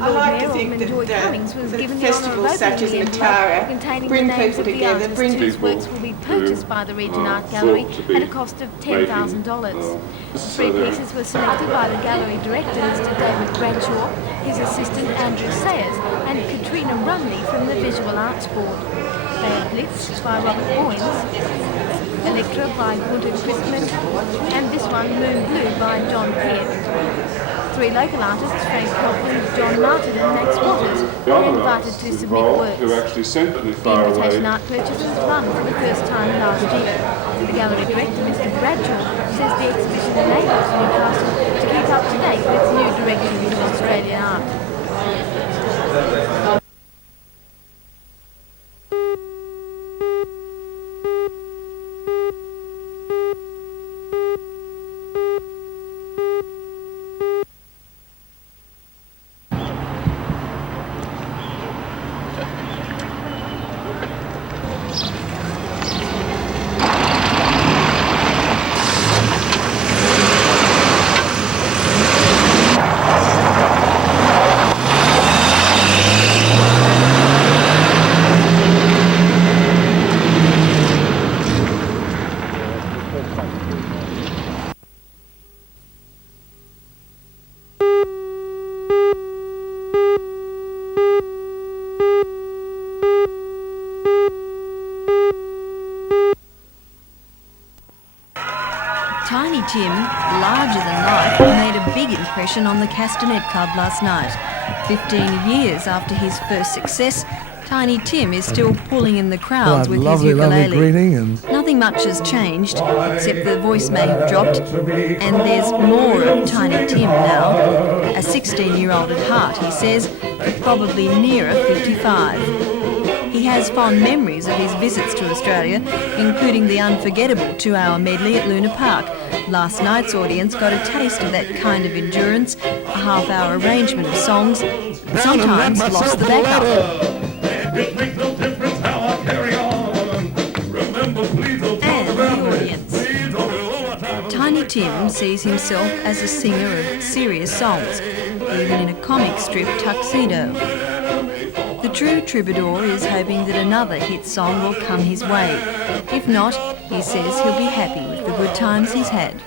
The Lord Mayor, Alderman Joy Cummings, was given the honour of opening the envelope containing the names of the artists whose works will be purchased by the Region Art Gallery at a cost of $10,000. The 3 pieces were selected by the gallery directors, David Bradshaw, his assistant Andrew Sayers, and Katrina Rumley from the Visual Arts Board. They are Blitz by Robert Boynes, Electra by Gunter Christman, and this one, Moon Blue, by John Pearce. 3 local artists, Frank Copeland, John Martin and Max Waters, were invited to submit works. The invitation art purchases run for the first time last year. The gallery director, Mr Bradshaw, says the exhibition enables Newcastle to keep up to date with new directions of Australian art. Tiny Tim, larger than life, made a big impression on the Castanet Club last night. 15 years after his first success, Tiny Tim is still pulling in the crowds with his ukulele. Nothing much has changed, except the voice may have dropped, and there's more of Tiny Tim now. A 16-year-old at heart, he says, but probably nearer 55. He has fond memories of his visits to Australia, including the unforgettable 2-hour medley at Luna Park. Last night's audience got a taste of that kind of endurance, a half-hour arrangement of songs, sometimes lost the backup. And the audience. Tiny Tim sees himself as a singer of serious songs, even in a comic strip tuxedo. The true troubadour is hoping that another hit song will come his way. If not, he says he'll be happy with the good times he's had.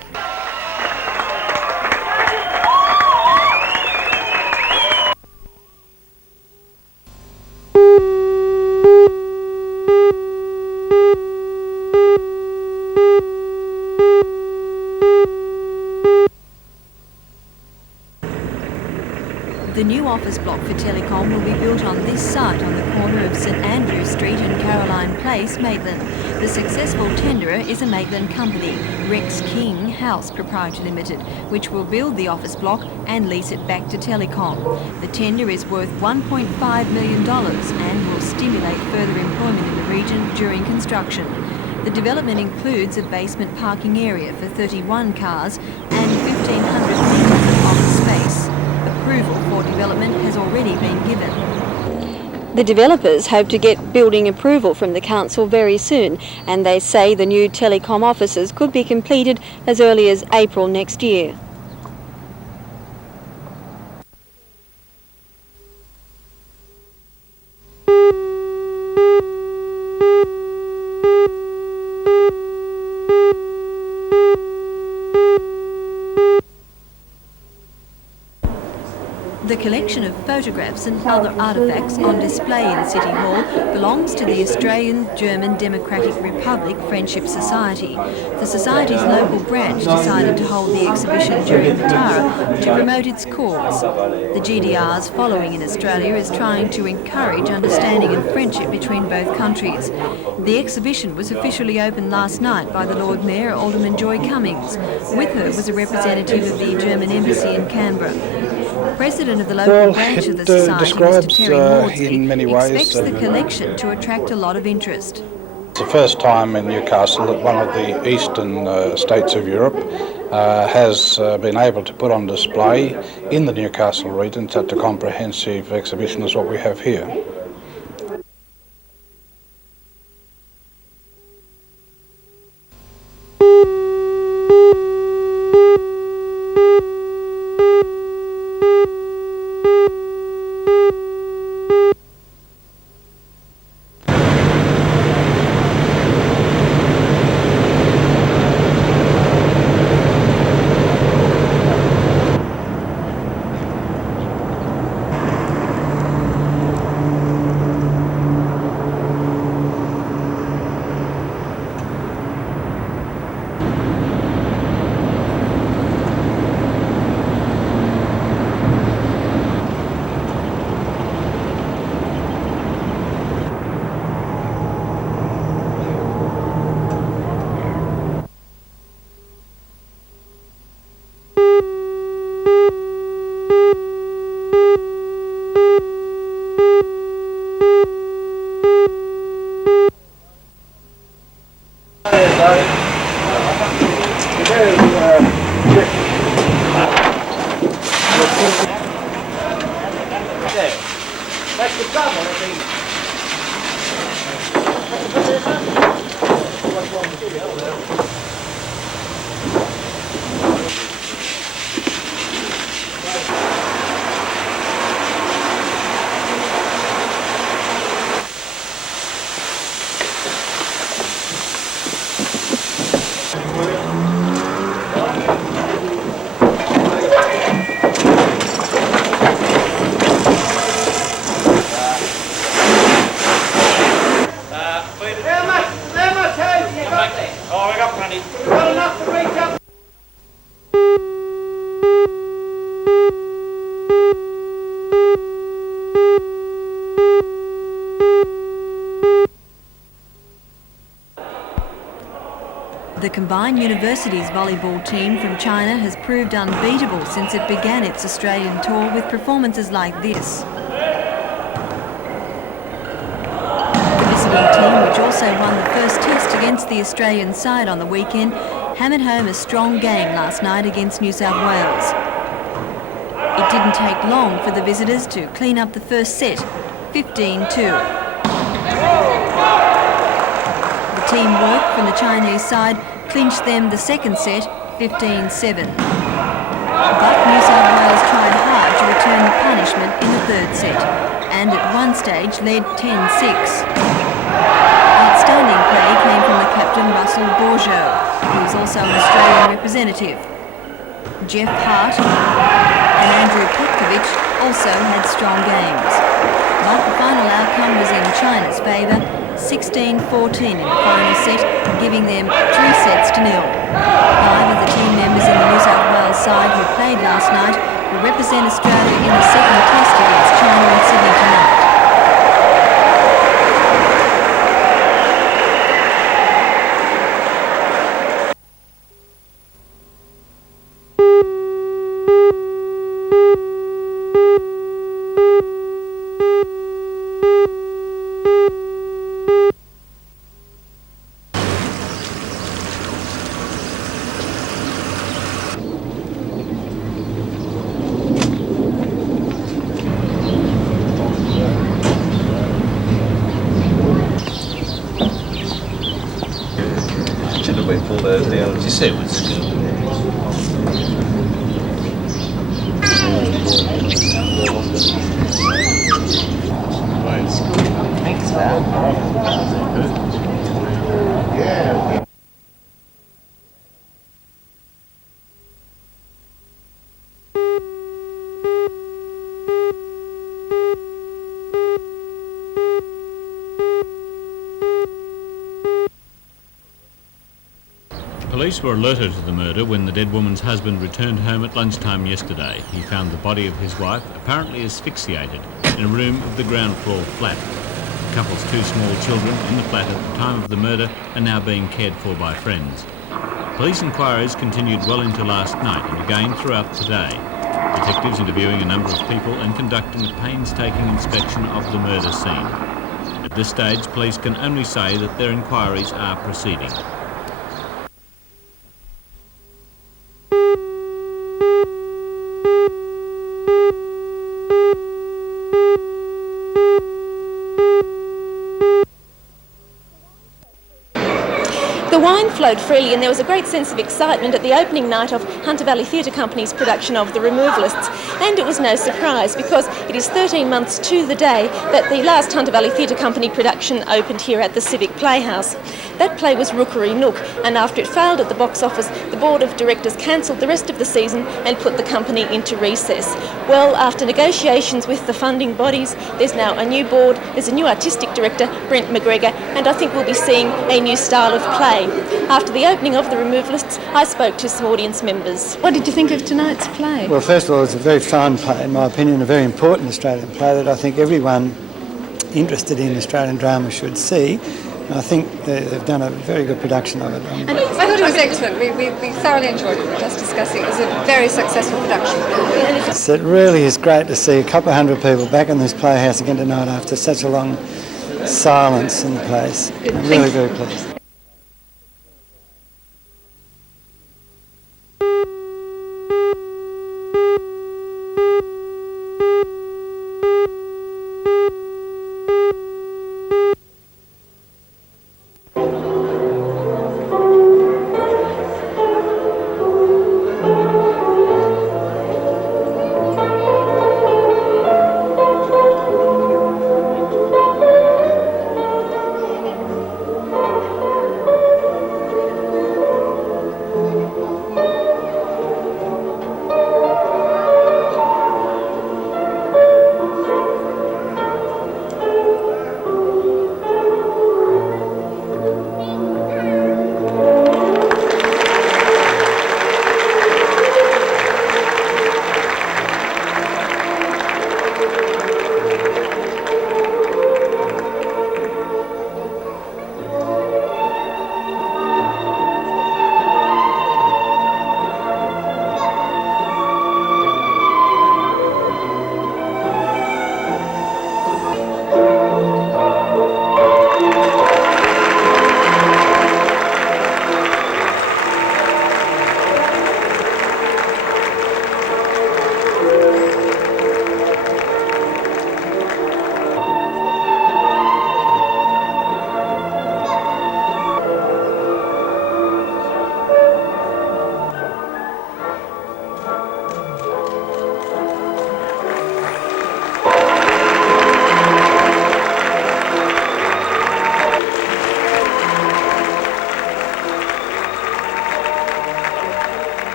The new office block for Telecom will be built on this site on the corner of St Andrew Street and Caroline Place, Maitland. The successful tenderer is a Maitland company, Rex King House Proprietary Limited, which will build the office block and lease it back to Telecom. The tender is worth $1.5 million and will stimulate further employment in the region during construction. The development includes a basement parking area for 31 cars and 1,500 metres of office space. Approval for development has already been given. The developers hope to get building approval from the council very soon, and they say the new Telecom offices could be completed as early as April next year. The collection of photographs and other artefacts on display in City Hall belongs to the Australian-German Democratic Republic Friendship Society. The Society's local branch decided to hold the exhibition during the Tara to promote its cause. The GDR's following in Australia is trying to encourage understanding and friendship between both countries. The exhibition was officially opened last night by the Lord Mayor, Alderman Joy Cummings. With her was a representative of the German Embassy in Canberra. President of the local branch of the Society, Mr Terry Maudsley, expects the collection to attract a lot of interest. It's the first time in Newcastle that one of the eastern states of Europe has been able to put on display in the Newcastle region such a comprehensive exhibition as what we have here. combined universities volleyball team from China has proved unbeatable since it began its Australian tour with performances like this. The visiting team, which also won the first test against the Australian side on the weekend, hammered home a strong game last night against New South Wales. It didn't take long for the visitors to clean up the first set, 15-2. The teamwork from the Chinese side clinched them the second set, 15-7. But New South Wales tried hard to return the punishment in the third set, and at one stage led 10-6. Outstanding play came from the captain Russell Bourgeau, who is also an Australian representative. Jeff Hart and Andrew Petkovic also had strong games. But the final outcome was in China's favour, 16-14 in the final set, giving them 3 sets to nil. 5 of the team members in the New South Wales side who played last night will represent Australia in the second test against China in Sydney tonight. You say it was good. Thanks, yeah. Police were alerted to the murder when the dead woman's husband returned home at lunchtime yesterday. He found the body of his wife apparently asphyxiated in a room of the ground floor flat. The couple's 2 small children in the flat at the time of the murder are now being cared for by friends. Police inquiries continued well into last night and again throughout today. Detectives interviewing a number of people and conducting a painstaking inspection of the murder scene. At this stage, police can only say that their inquiries are proceeding. The wine flowed freely and there was a great sense of excitement at the opening night of Hunter Valley Theatre Company's production of The Removalists. And it was no surprise because it is 13 months to the day that the last Hunter Valley Theatre Company production opened here at the Civic Playhouse. That play was Rookery Nook, and after it failed at the box office, the board of directors cancelled the rest of the season and put the company into recess. Well, after negotiations with the funding bodies, there's now a new board, there's a new artistic director, Brent McGregor, and I think we'll be seeing a new style of play. After the opening of The Removalists, I spoke to some audience members. What did you think of tonight's play? Well, first of all, it's a very fine play, in my opinion, a very important Australian play that I think everyone interested in Australian drama should see. I think they've done a very good production of it. I thought it was excellent. We thoroughly enjoyed it. We were just discussing it. It was a very successful production. It really is great to see a couple of hundred people back in this playhouse again tonight after such a long silence in the place. I'm really very pleased.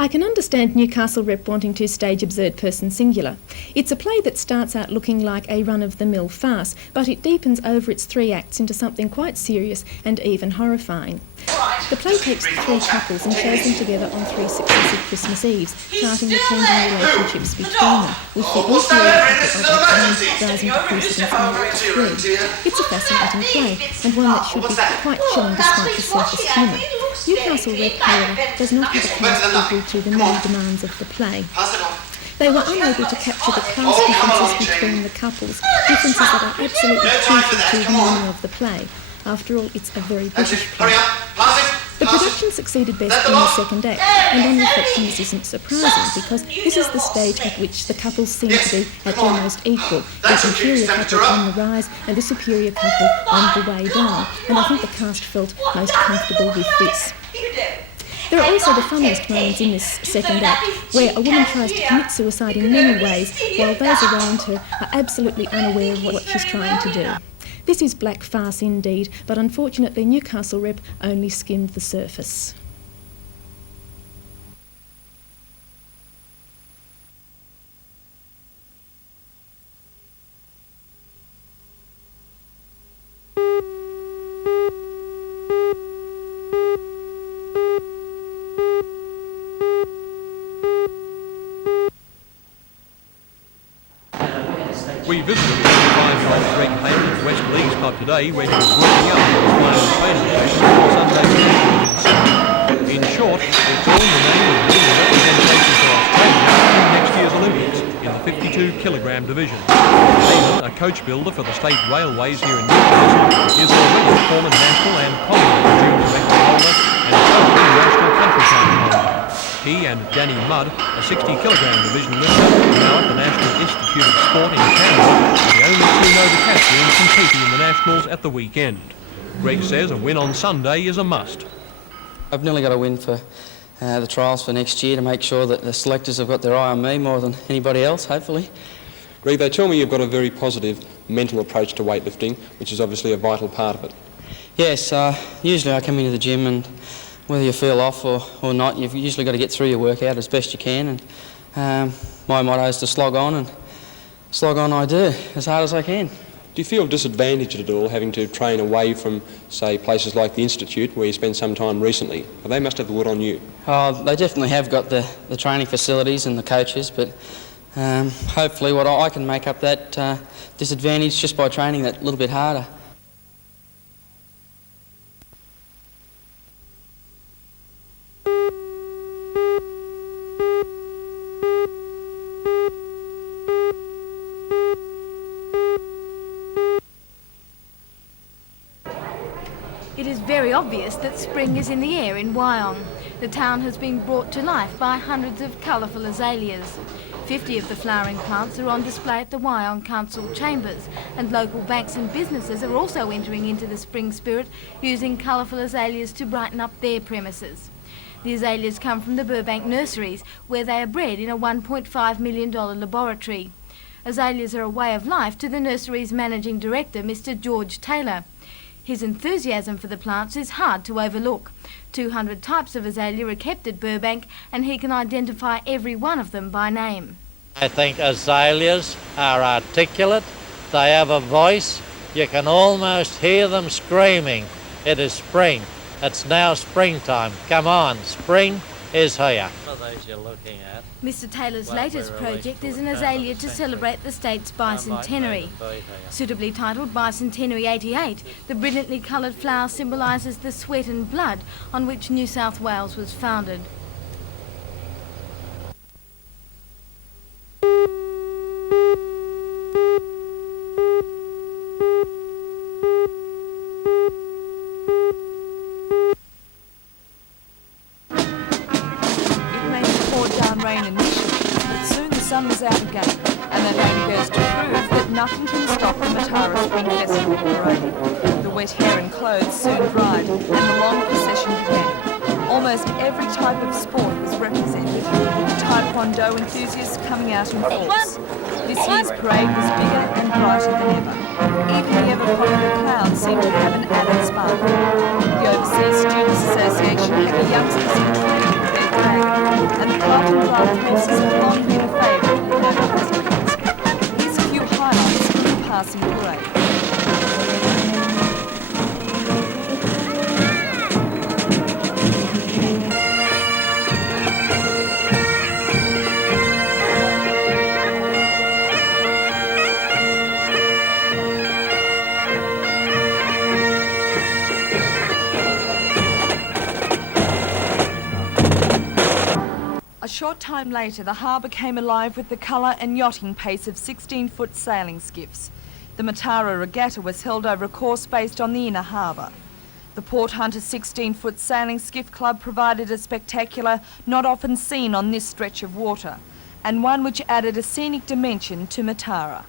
I can understand Newcastle Rep wanting to stage Absurd Person Singular. It's a play that starts out looking like a run-of-the-mill farce, but it deepens over its 3 acts into something quite serious and even horrifying. The play takes 3 couples and shows them together on 3 successive Christmas Eves, charting the changing relationships between them, with the inferior couple of the rising to precedence in Act 3. It's a fascinating play, and one that should be quite chilling despite the surface humour. Newcastle Rep, however, does not have a cast equal to the many demands of the play. They were unable to capture the class differences between the couples, differences that are absolutely crucial to the meaning of the play. After all, it's a very British play. The production succeeded best in the second act, and on reflection this isn't surprising, because this is the stage at which the couples seem to be at their most equal, the inferior couple on the rise and the superior couple on the way down, and I think the cast felt most comfortable with this. There are also the funniest moments in this second act, where a woman tries to commit suicide in many ways, while those around her are absolutely unaware of what she's trying to do. This is black farce indeed, but unfortunately Newcastle Rep only skimmed the surface. We visited the 25-year-old Greg Hayman's West Leagues club today, where he was working out his final training session on Sunday morning. In short, it's all in the name of winning representation for Australia in next year's Olympics in the 52-kilogram division. Hayman, a coach builder for the State Railways here in Newcastle, is already a former national and Commonwealth junior record holder and a currently national country champion holder. He and Danny Mudd, a 60-kilogram division lifter, now at the National Institute of Sport in Canada, are the only 2 Nova Castrians competing in the Nationals at the weekend. Greg says a win on Sunday is a must. I've nearly got a win for the trials for next year to make sure that the selectors have got their eye on me more than anybody else, hopefully. Greg, they tell me you've got a very positive mental approach to weightlifting, which is obviously a vital part of it. Yes, usually I come into the gym and whether you feel off or not, you've usually got to get through your workout as best you can, and my motto is to slog on, and slog on I do, as hard as I can. Do you feel disadvantaged at all having to train away from, say, places like the Institute where you spent some time recently? Well, they must have the wood on you. Oh, they definitely have got the training facilities and the coaches, but hopefully I can make up that disadvantage just by training that little bit harder. It is very obvious that spring is in the air in Wyong. The town has been brought to life by hundreds of colourful azaleas. 50 of the flowering plants are on display at the Wyong Council chambers, and local banks and businesses are also entering into the spring spirit, using colourful azaleas to brighten up their premises. The azaleas come from the Burbank nurseries, where they are bred in a $1.5 million laboratory. Azaleas are a way of life to the nursery's managing director, Mr. George Taylor. His enthusiasm for the plants is hard to overlook. 200 types of azalea are kept at Burbank, and he can identify every one of them by name. I think azaleas are articulate, they have a voice, you can almost hear them screaming. It is spring, it's now springtime, come on, spring is here. What are those you're looking at? Mr. Taylor's latest project is an azalea to celebrate the state's bicentenary. Suitably titled Bicentenary 88, the brilliantly coloured flower symbolises the sweat and blood on which New South Wales was founded. Rain initially, but soon the sun was out again, and that only goes to prove that nothing can stop the Matara Spring Festival parade. The wet hair and clothes soon dried, and the long procession began. Almost every type of sport was represented, with Taekwondo enthusiasts coming out in force. This year's parade was bigger and brighter than ever. Even the ever-popular clown seemed to have an added sparkle. The Overseas Students Association had the youngsters intrigued with their flag, and draft horses have long been a favourite with noted Australians. Here's a few highlights from the passing parade. A short time later, the harbour came alive with the colour and yachting pace of 16-foot sailing skiffs. The Matara Regatta was held over a course based on the inner harbour. The Port Hunter 16-foot sailing skiff club provided a spectacular not often seen on this stretch of water, and one which added a scenic dimension to Matara.